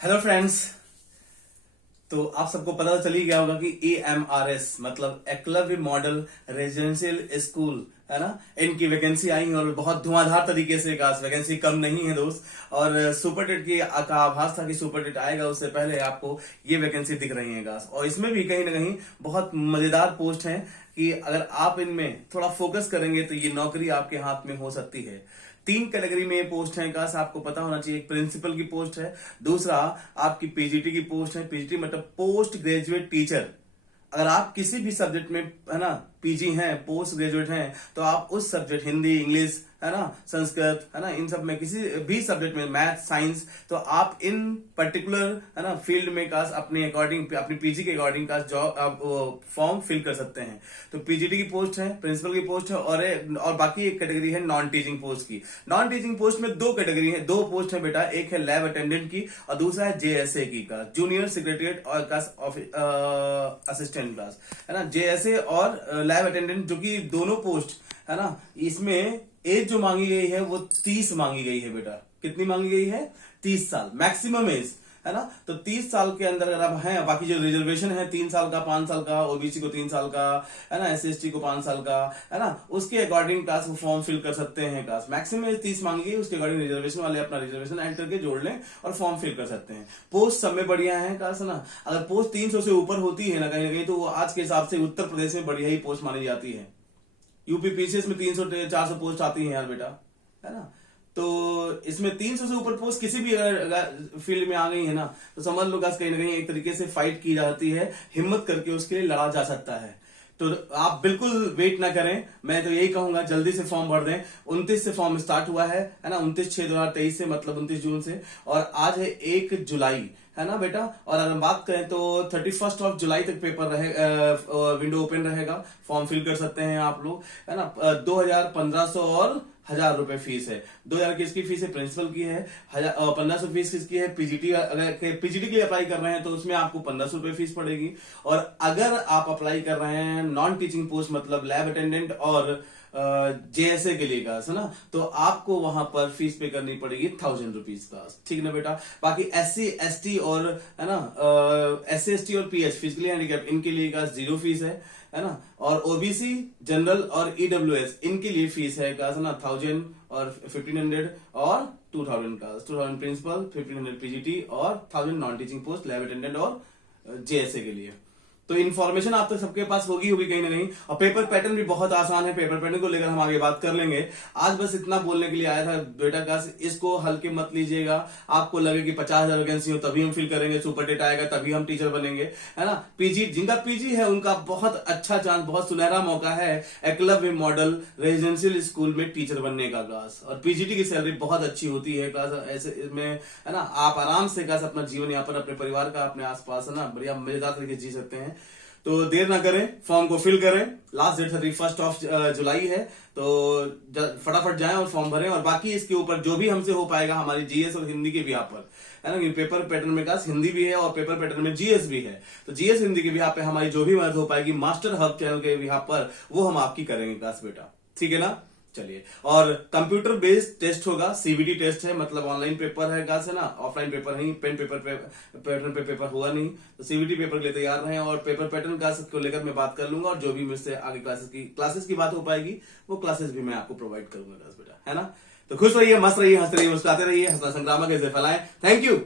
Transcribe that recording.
Hello friends. तो आप सबको पता तो चल ही गया होगा कि AMRS मतलब एकलव्य मॉडल रेजिडेंशियल स्कूल है ना, इनकी वैकेंसी आई और बहुत धुआंधार तरीके से वैकेंसी कम नहीं है दोस्त। और सुपर टेट की का आभास था कि सुपर टेट आएगा, उससे पहले आपको ये वैकेंसी दिख रही है गास। और इसमें भी कहीं ना कहीं बहुत मजेदार पोस्ट है कि अगर आप इनमें थोड़ा फोकस करेंगे तो ये नौकरी आपके हाथ में हो सकती है। 3 कैटेगरी में ये पोस्ट है काश, आपको पता होना चाहिए। एक प्रिंसिपल की पोस्ट है, दूसरा आपकी पीजीटी की पोस्ट है। पीजीटी मतलब पोस्ट ग्रेजुएट टीचर। अगर आप किसी भी सब्जेक्ट में है ना पीजी हैं, पोस्ट ग्रेजुएट हैं, तो आप उस सब्जेक्ट हिंदी, इंग्लिश है ना, संस्कृत है ना, इन सब में किसी भी सब्जेक्ट में, मैथ, साइंस, तो आप इन पर्टिकुलर है ना फील्ड में काश अपने अकॉर्डिंग, अपनी पीजी के अकॉर्डिंग काश जॉब आप फॉर्म फिल कर सकते हैं। तो पीजीटी की पोस्ट है, प्रिंसिपल की पोस्ट है, और बाकी एक कैटेगरी है नॉन टीचिंग पोस्ट की। नॉन टीचिंग पोस्ट में 2 कैटेगरी है, 2 पोस्ट है बेटा। एक है लैब अटेंडेंट की और दूसरा है जेएसए की का, जूनियर सेक्रेटरीट और काश असिस्टेंट क्लास है ना, जेएसए और लैब अटेंडेंट, जो कि दोनों पोस्ट है ना, इसमें एज जो मांगी गई है वो 30 मांगी गई है बेटा। कितनी मांगी गई है? 30 साल मैक्सिमम एज है ना। तो 30 साल के अंदर अगर आप हैं, बाकी जो रिजर्वेशन है 3 साल का, 5 साल का, ओबीसी को 3 साल का है ना, SC/ST को 5 साल का है ना, उसके अकॉर्डिंग काश वो फॉर्म फिल कर सकते हैं काश। मैक्सिमम एज 30 मांगी गई, उसके अकॉर्डिंग रिजर्वेशन वाले अपना रिजर्वेशन ऐड करके जोड़ लें और फॉर्म फिल कर सकते हैं। पोस्ट सब में बढ़िया है काश ना। अगर पोस्ट 300 से ऊपर होती है ना कहीं तो वो आज के हिसाब से उत्तर प्रदेश में बढ़िया ही पोस्ट मानी जाती है। यूपी पीसीएस में 300-400 पोस्ट आती है यार बेटा, है ना। तो इसमें 300 से ऊपर पोस्ट किसी भी अगर फील्ड में आ गई है ना, तो समझ लो कहीं ना कहीं एक तरीके से फाइट की जाती है, हिम्मत करके उसके लिए लड़ा जा सकता है। तो आप बिल्कुल वेट ना करें, मैं तो यही कहूंगा जल्दी से फॉर्म भर दें। 29 से फॉर्म स्टार्ट हुआ है ना, 29/6/2023 से, मतलब 29 जून से, और आज है 1 जुलाई है ना बेटा। और अगर हम बात करें तो 31 जुलाई तक पेपर रहे, विंडो ओपन रहेगा, फॉर्म फिल कर सकते हैं आप लोग है ना। 2000, 1500 और 1000 रुपए फीस है। 2000 किसकी फीस है? प्रिंसिपल की है। 1500 फीस किसकी है? पीजीटी। अगर पीजीटी के लिए अप्लाई कर रहे हैं तो उसमें आपको 1500 रुपए फीस पड़ेगी। और अगर आप अप्लाई कर रहे हैं नॉन टीचिंग पोस्ट मतलब लैब अटेंडेंट और जेएसए के लिए का है ना, तो आपको वहां पर फीस पे करनी पड़ेगी 1000 रुपीज का, ठीक ना बेटा। बाकी SC/ST और है ना, SC/ST और PH फिजिकली हैंडीकैप, इनके लिए का 0 फीस है ना। और ओबीसी, जनरल और EWS इनके लिए फीस है का ना 1000 और 1500 और 2000 का, 2000 प्रिंसिपल, 1500 पीजीटी और 1000 non teaching post lab attendant और जेएसए के लिए। तो इन्फॉर्मेशन आप तक सबके पास होगी कहीं ना कहीं। और पेपर पैटर्न भी बहुत आसान है, पेपर पैटर्न को लेकर हम आगे बात कर लेंगे। आज बस इतना बोलने के लिए आया था बेटा का, इसको हल्के मत लीजिएगा। आपको लगे कि 50,000 वैकेंसी हो तभी हम फिल करेंगे, सुपर टेट आएगा तभी हम टीचर बनेंगे, है ना। पीजी, जिनका पीजी है उनका बहुत अच्छा चांस, बहुत सुनहरा मौका है एकलव्य मॉडल रेजिडेंशियल स्कूल में टीचर बनने का क्लास। और पीजीटी की सैलरी बहुत अच्छी होती है क्लास, ऐसे इसमें है ना आप आराम से क्लास अपना जीवन यापन अपने परिवार का, अपने आसपास है ना बढ़िया मजेदार तरीके से जी सकते हैं। तो देर ना करें, फॉर्म को फिल करें। लास्ट डेट 31 जुलाई है, तो फटाफट जाएं और फॉर्म भरें। और बाकी इसके ऊपर जो भी हमसे हो पाएगा, हमारी जीएस और हिंदी के बिहाफ पर है ना, पेपर पैटर्न में का हिंदी भी है और पेपर पैटर्न में जीएस भी है, तो जीएस हिंदी के बिहाफ पे हमारी जो भी मदद हो पाएगी मास्टर हब चैनल के बिहाफ पर, वो हम आपकी करेंगे क्लास बेटा, ठीक है ना। चलिए, और कंप्यूटर बेस्ड टेस्ट होगा, सीबीटी टेस्ट है, मतलब ऑनलाइन पेपर है क्लास है ना, ऑफलाइन पेपर नहीं, पेन पेपर पे पैटर्न पे पेपर होगा नहीं। तो सीबीटी पेपर के लिए तैयार रहें। और पेपर पैटर्न क्लास को लेकर मैं बात कर लूंगा, और जो भी मुझसे आगे क्लासेस की बात हो पाएगी वो क्लासेस भी मैं आपको प्रोवाइड करूंगा क्लास बेटा, है ना। तो खुश रहिए, मस्त रहिए, हंसते रहिए, मुस्कुराते रहिए, हंसना संक्रामक ऐसे फैलाएं। Thank you.